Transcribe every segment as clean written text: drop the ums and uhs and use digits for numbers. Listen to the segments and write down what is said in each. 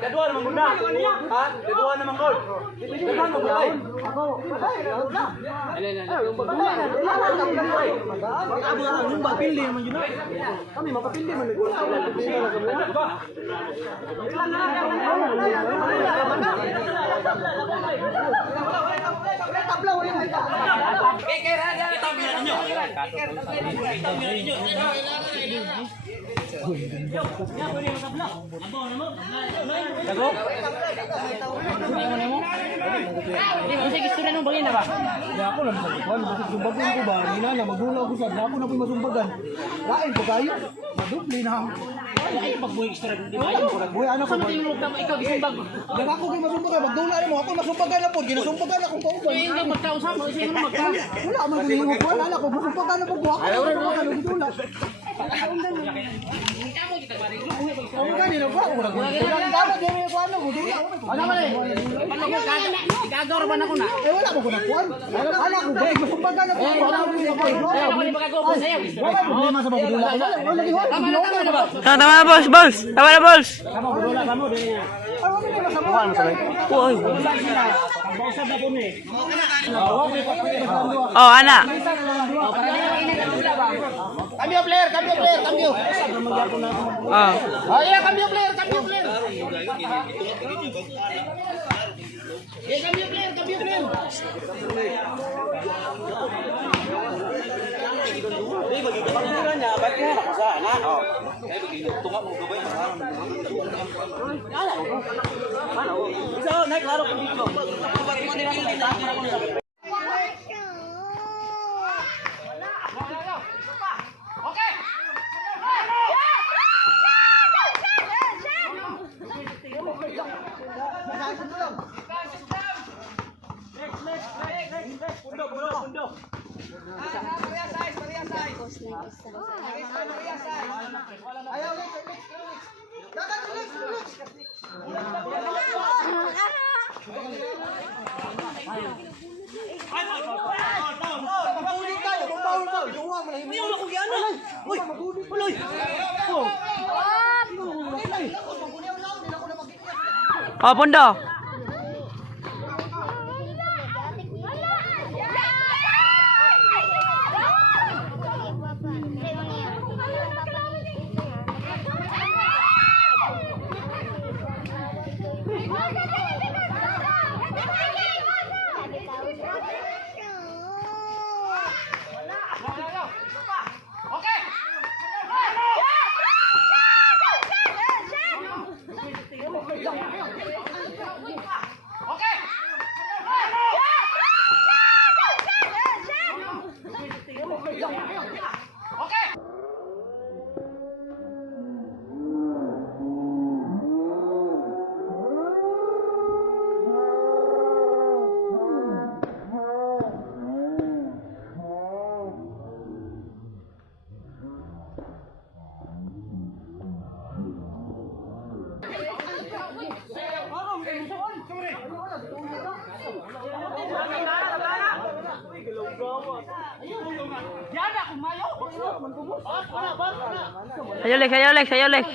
Kedua naman guna. Ha? Kedua naman gol. Kedua naman gol. Ako. Yung mapili naman yun. Kami mapapili man. Sige, gusto na nung bagay na ba? Hindi ako lang magkuhan. Kasi sumbagan ko ba? Hinala, magulaw ko sa ako na po masumbagan. Lain ko kayo. Madupli na. Ay, pagbuhay extra, di ba? Buhay ano ko Saan ba? mo tinulog na ikaw gisumbag? Daga ako kayo masumbagan. Magdula mo. Ako masumbagan na po. Ginasumbagan akong pauban. Ay, hindi magkausap mo. Sige mo magkausap. Wala man ginigog ko. Wala ko. Masumbagan na po. Ako masumbagan na gidula. Ang gani na ba? Wala ko. Dapat din ko ano. Ano ba eh? Igagawa ba na ko na? Eh wala mo ko na kuan. Wala ko ba? Masumbagan na po. Wala ko na po. Ayaw, balik magagawa ko sa'yo. Wala problema sa pagdula. Wala gihoy. Tama na ba? Tama na, boss, boss. Tama na, boss. Tama gudula kamo din niya. Ay wala na masama. Uy. Kausap na ko ni. Oh, ana. Cambio player, cambio player, cambio. Oh. Oh iya, cambio player, cambio player. Eh, cambio player, cambio player. Ini bagi kepangirannya, baiknya anak sana. Oh. Kayak begini, tunggu mau gabay. Mana? Bisa naik laro ke video. Oh, Pundo. Ayo, Lex, ayo, Lex.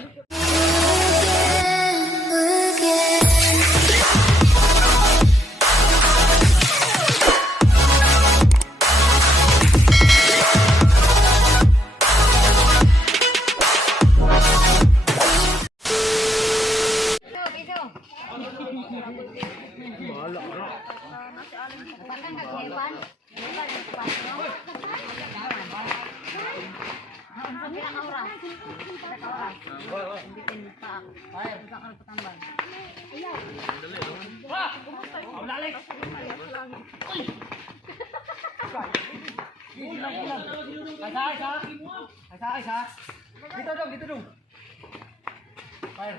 Dito dong. Fire.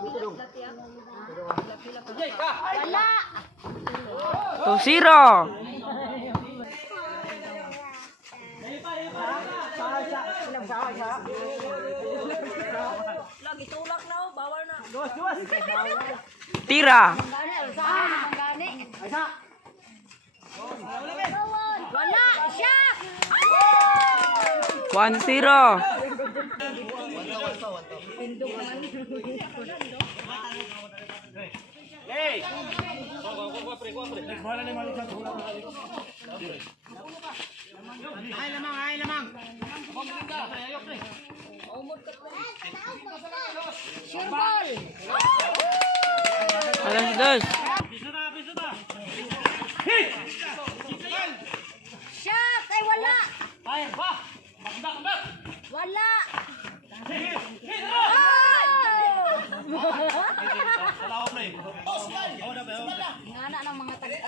Dito dong. 2-0. Lagi tulak na, bawal na. Tira. Wala, siya! 1-0. Ay lamang. Sure ball! Alas dos. Shot! Ay, wala! Wala! Ngana ng mga taga.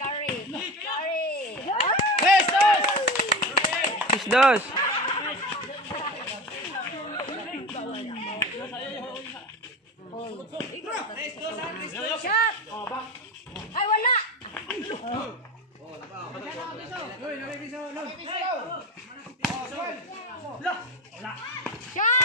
Curry. Alas dos. Shot! Ay, wala! Shot!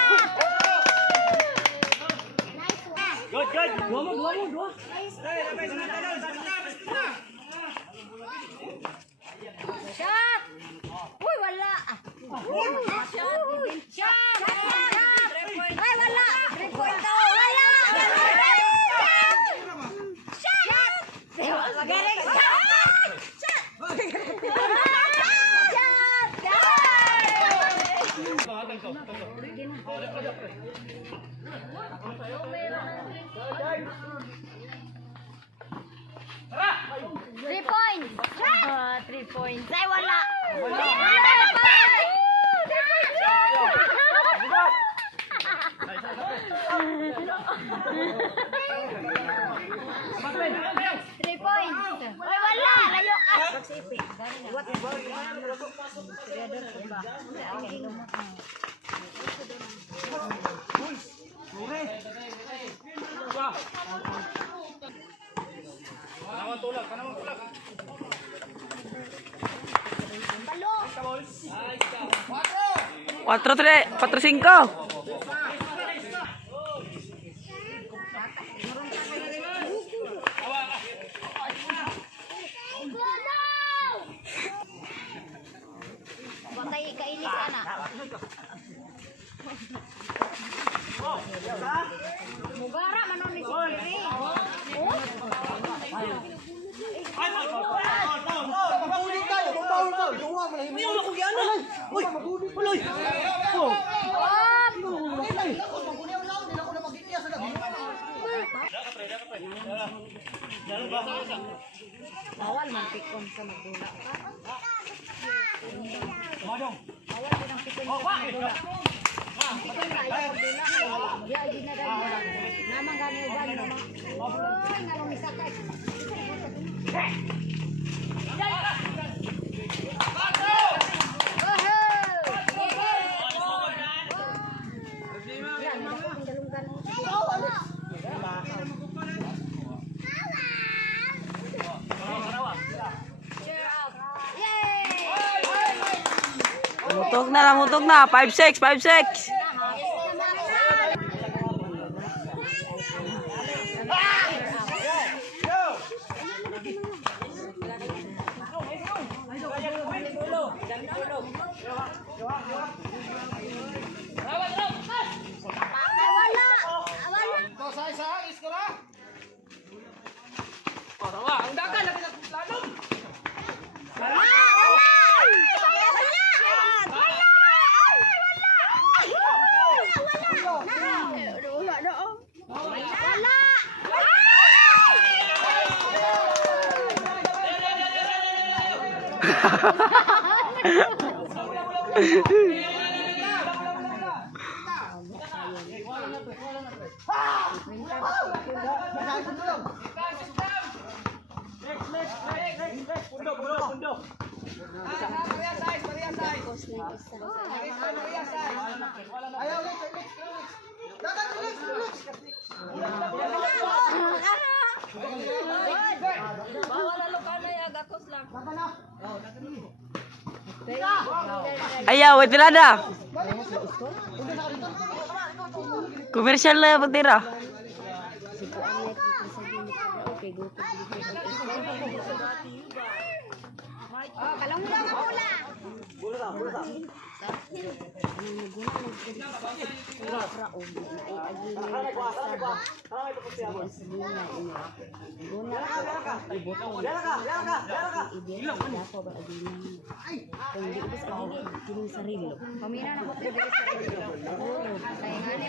Shot! Uy, wala! Shot! Shot! Ay, wala! 3 point daw! Wala! Shot! Magaling! Shot! Shot! Three points! 3 points! Ay, wala! Three points! Ay, wala! Layo ka! Cuatro tres, 4-5. Batay kainis anak. Mugara manon ni Siri. Maguli tayo, magbaul ka. Tuwa mo lang. Uy, ako yan. Uy, maguli. Uloy. Oh. Bawal man pikon sa magdula. Bawal din ang pikon sa magdula. Ya, di na dahil. Namang gani uban naman. Oy, nganong isakay. Mutog na. 5-6, 5-6. Bawal alo ka na ya gakos Ayaw, wait tirada. Komersyal na yung pagtira. Kalau mula nga pula. Pamina na ko pwede sa sarili. Sayangani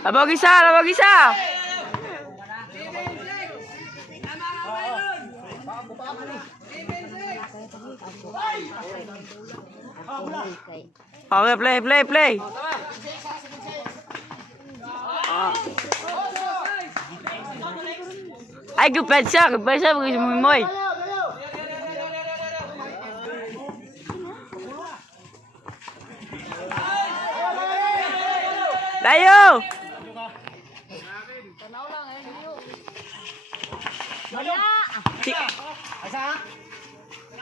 Labog isa, labog isa. Okay, play. Ay, gupad siya, bagay sa mimoy. Layo!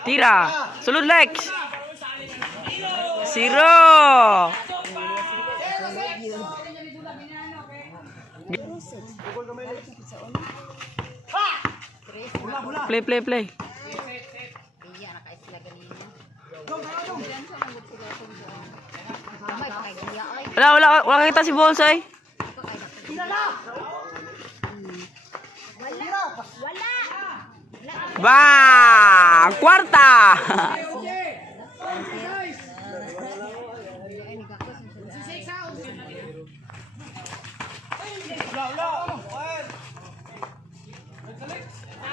Tira! Sulod Lex! Zero! Play. Wala kita si Bonsai. Wala. Bang! Kwarta!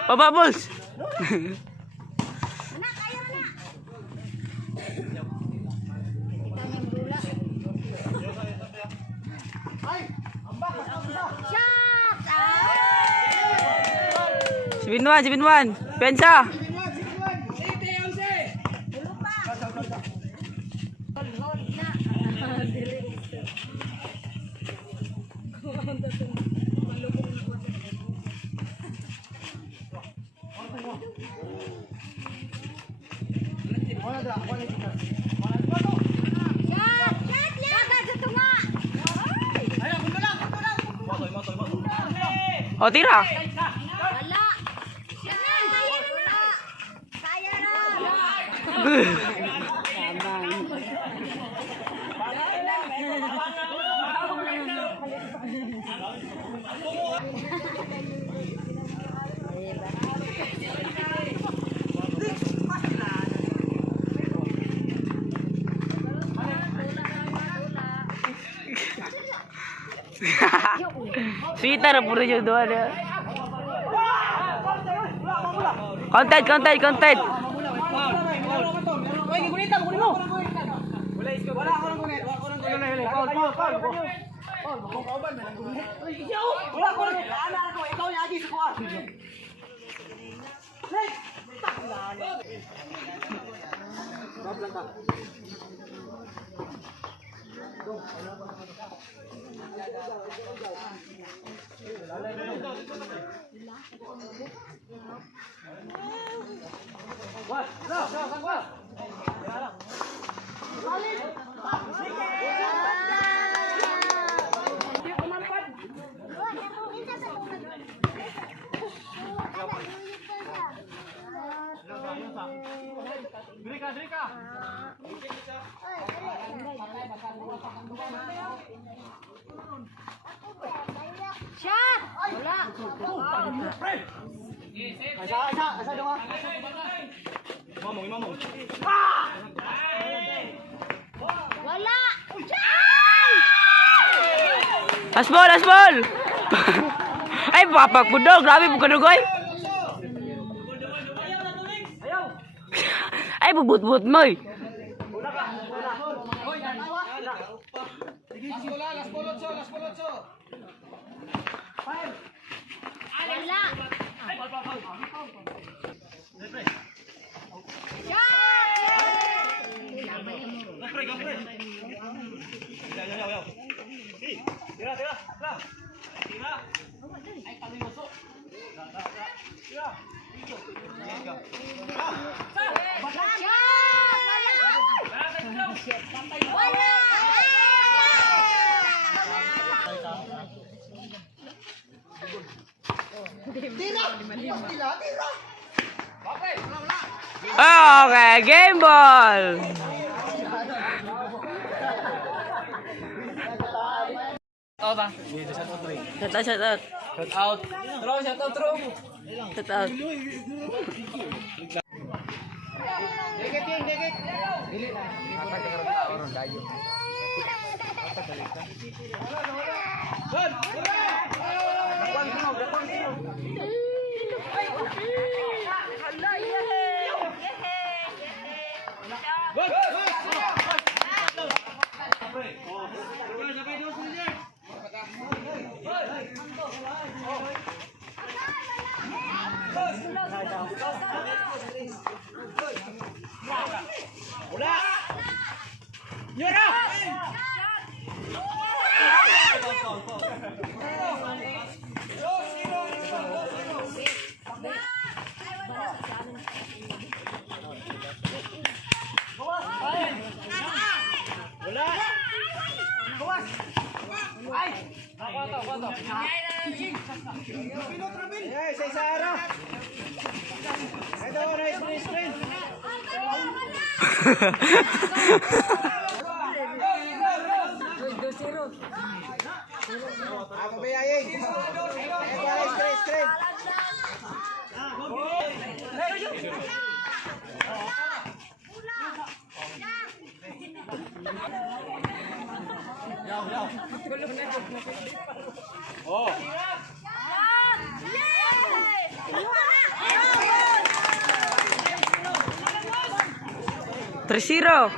Baba, Bulls! Si Binwan. Pensa. Oh, tira. Wala. Kaya na. Sweeter puro yung doon. Content. Shot! Wala. Asa dong. Mamong. Wala. Asbol. Ay, papak mo daw. Grabe mo kadugoy. Ay, bubut-but mo eh. Wala. Shot! Okay, game ball. Out ba? Shout out, shout out. Shout out. Throw, shout out, throw. Shout out. Tersiro.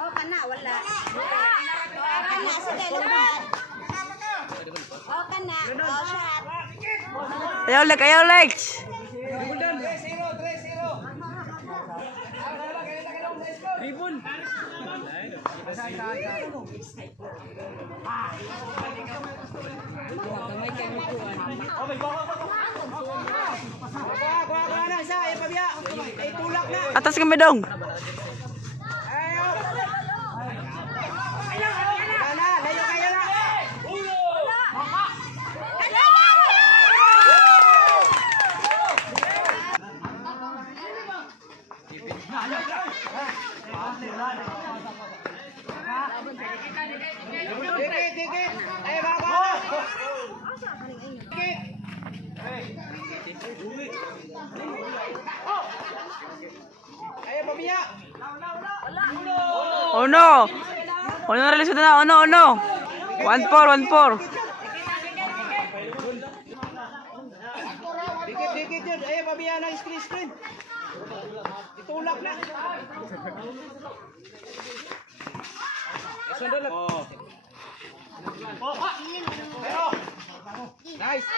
Oh, kana wala. Kana sige lahat. Oh, kana. Oh, shot. Ayaw Lex, ayaw Lex. Atas kami dong. Oh no. Oh no, release na. Oh no, oh no. 1-4, 1-4. Dikit yun. Ay, pabiya ng screen. Itulak na. Oh. Nice.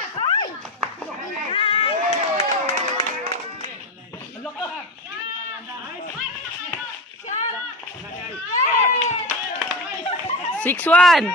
6-1.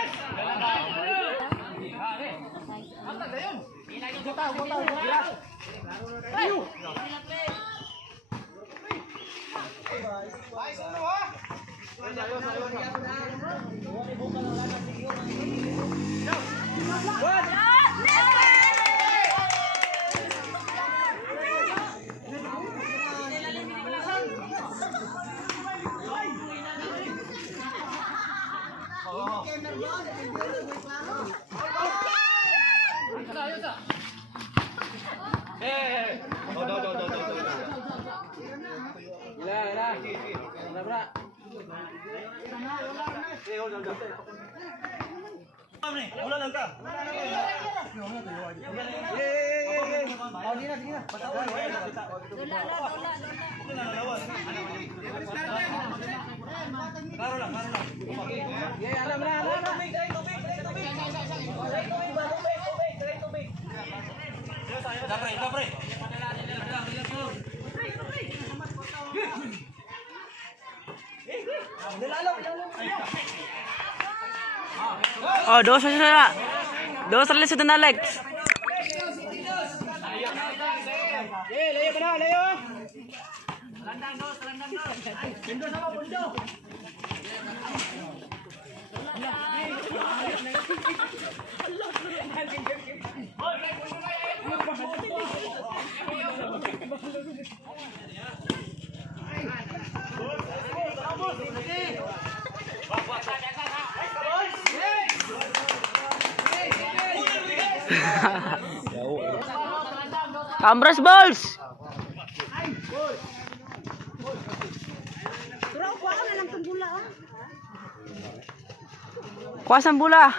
Oh, dosa na. Dosa ulit sa Alex. Layo ka na, layo. Cambras balls. Pero kuha ka na lang itong bula, oh. Kuwasan bola.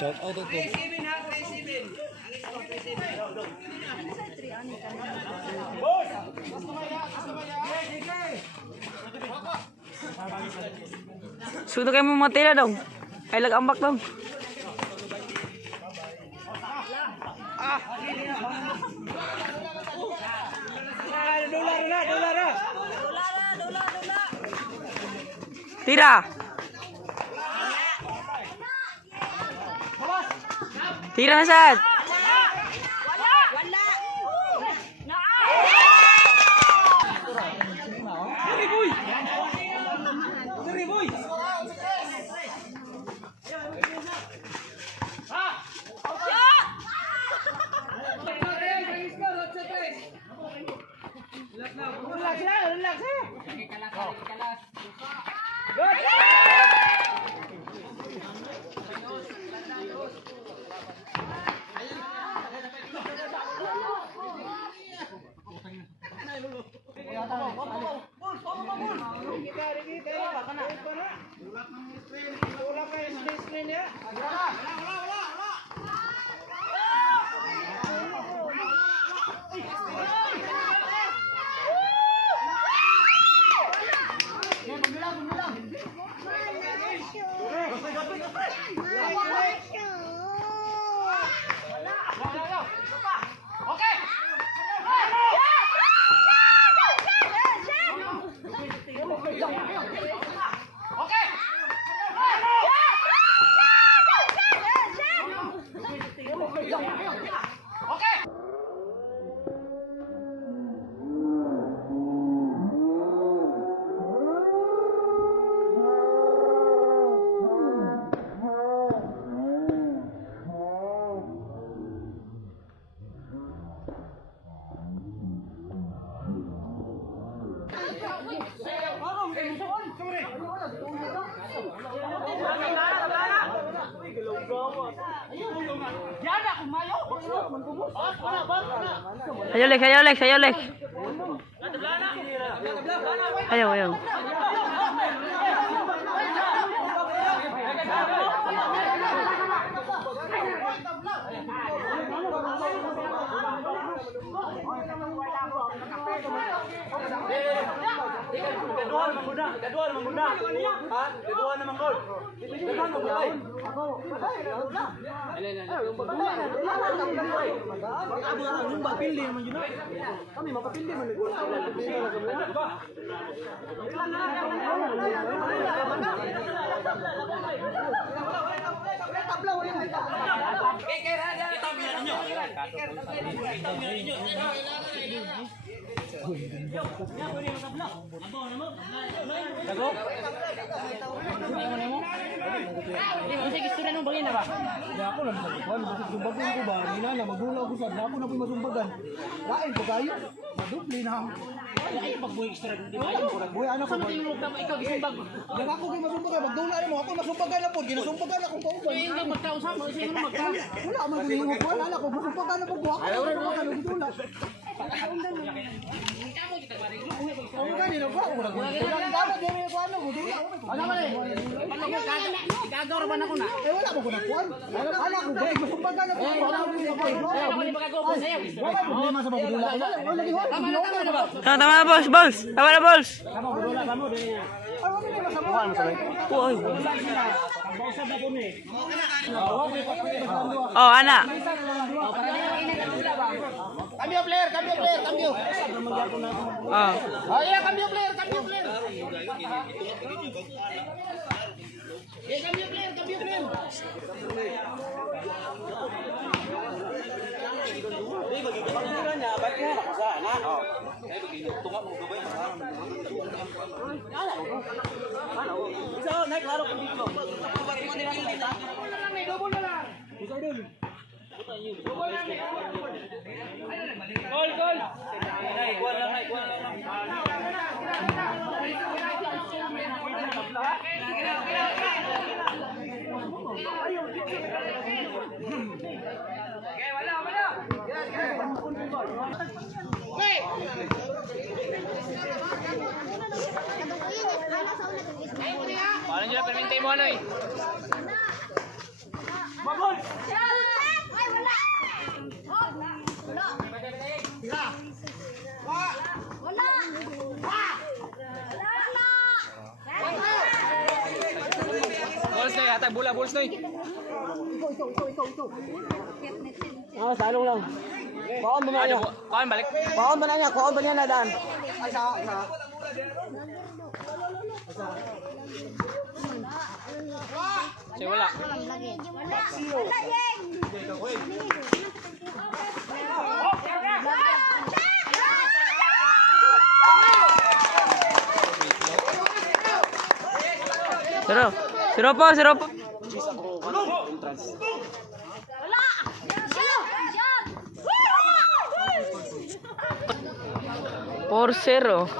Shout out to. Sudah kayak mau mati dah dong. Ay lag-ambak dong. Tira. Tira na sad. Ayo Lex, ayo Lex, ayo Lex. Ayo, ayo. Kedua naman gol. Kami mapapildi man ako lang nagkuhan, kasi sumbagan ko ba, nina magdula ko sa ako na po masumbagan. Lain ko kayo, madupli na. Ay, pagbuhay extra, di ba? Buhay anak ko ba? Ikaw gisumbag. Diyan ako kayo masumbagan, magdula mo, ako masumbagan na po, ginasumbagan ako pa. Hindi magkausap, sino magkausap? Wala, magdula ko, wala ko, masumbagan na po, ako masumbagan, magdula. Ano ka nila ko? Dapat din ko ano, budula. Ano man eh? Igagaw ba na ko na? Eh wala mo ko na kuan. Ana ko ba masumbagan na ko. Wala ko na ko. Wala problema sa budula. Wala di ho. Tama na, boss, boss. Tama na, boss. Ano budula kamo din niya. Ano ni masabuhan mo sabay? Uy. Kausap na ko ni. Oh, ana. Cambio player, cambio player, cambio. Oh. Oh iya, cambio player, cambio player. Eh, cambio player, cambio player. Gol, gol. Nay, kuha lang, nay, kuha lang. Paano nyo na permintay mo ano eh? Balls na yata, bola, balls na eh. Ah, salong lang. Kuan ba Ano, kuhaan balik? Kuan ba niya? Kuan ba niya na dan? Ay sa. Siya wala. Siro. Siro po, siro po. 4-0.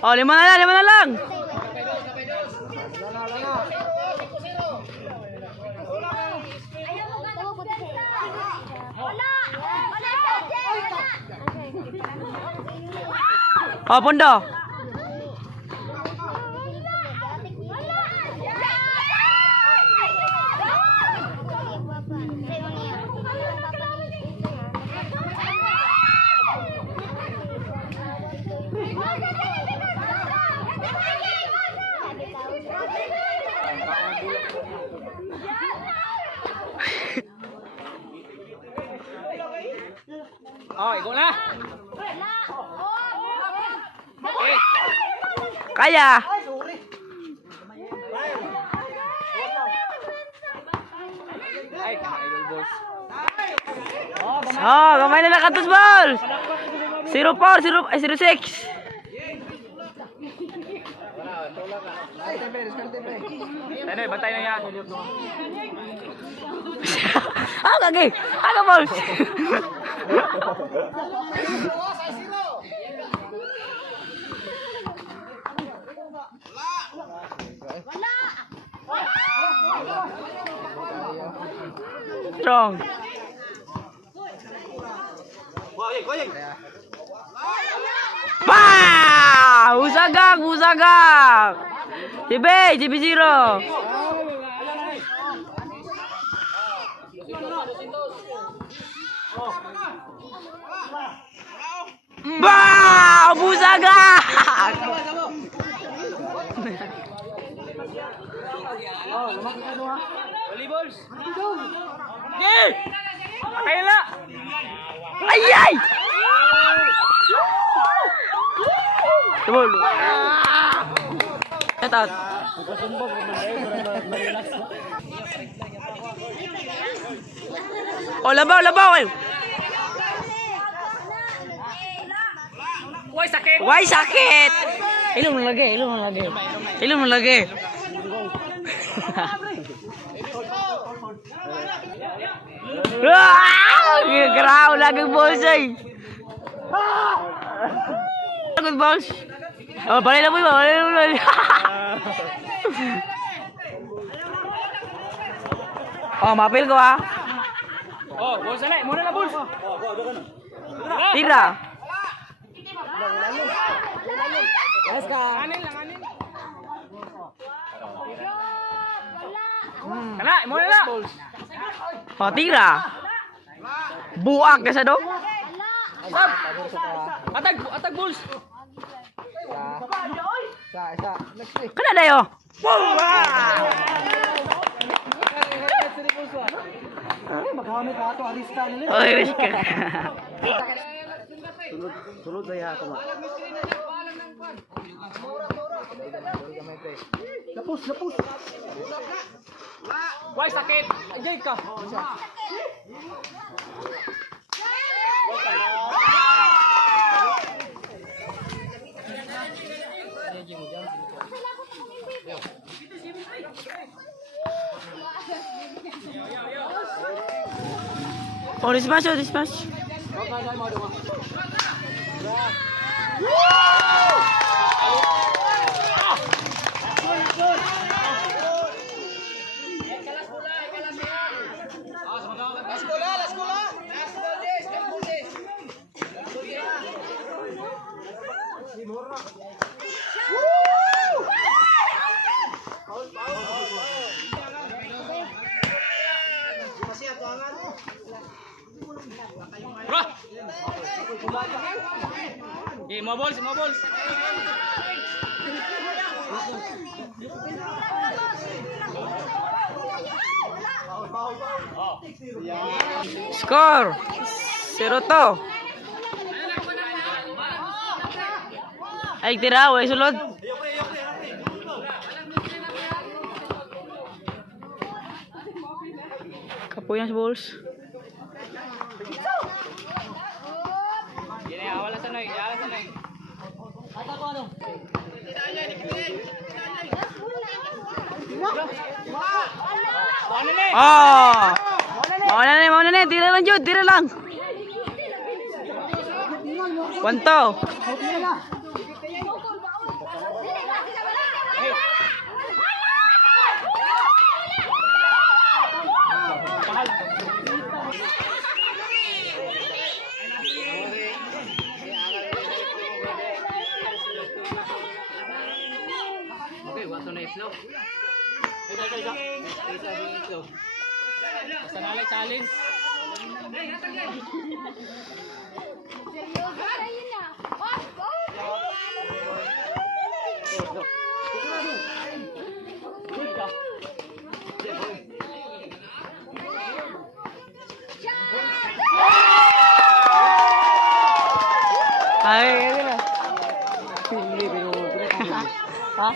Oh, 5 na lang, 5 na lang. Oh, Pondo. Oh, ikaw na. Okay. Kaya. Ay, idol boss. Oh, gamay na nakatos ball. 0-4, 0-6. Ano, bantay na yan. Ah, lagi. Aga ball. Strong. Bah! Usagak, usagak. JB 0. Bah! Usagak. Volleyballs. Okay. Kaya ay ay. Tebol. Etat. Oh, labaw, labaw kayo. Uy, sakit. Why sakit? Ilong mo lagi, ilong mo lagi. Ilong mo lagi. Graw lagi boss ay. Good boss. Oh, balik na po ba? Balik na po. Oh, mapil ko ah. Bulls na. Muna na, Bulls. Tira. Yes ka. Langanin, langanin. Wala. Kana, muna na. Oh, tira. Buak ka sa do. Atag, atag, Bulls. Isa. Next week. Kana dayo. Maghamit ka ato arista nila. Oy, wish ka. Sunod na yato ma. Lapos. Why sakit? Ajay ka. Oh, dispatch. Bro. Mo Bulls. Score. 0-2. Ay, tira, way sulod. Kapoy ang Bulls. Gini, awala sa noy. Ano ni? Oh! Mau na, tira lang Jud, tira lang. 1-2. Okay, wato na itlog. Sa nalay challenge. Ay, ano na. Hindi, pero... Ha?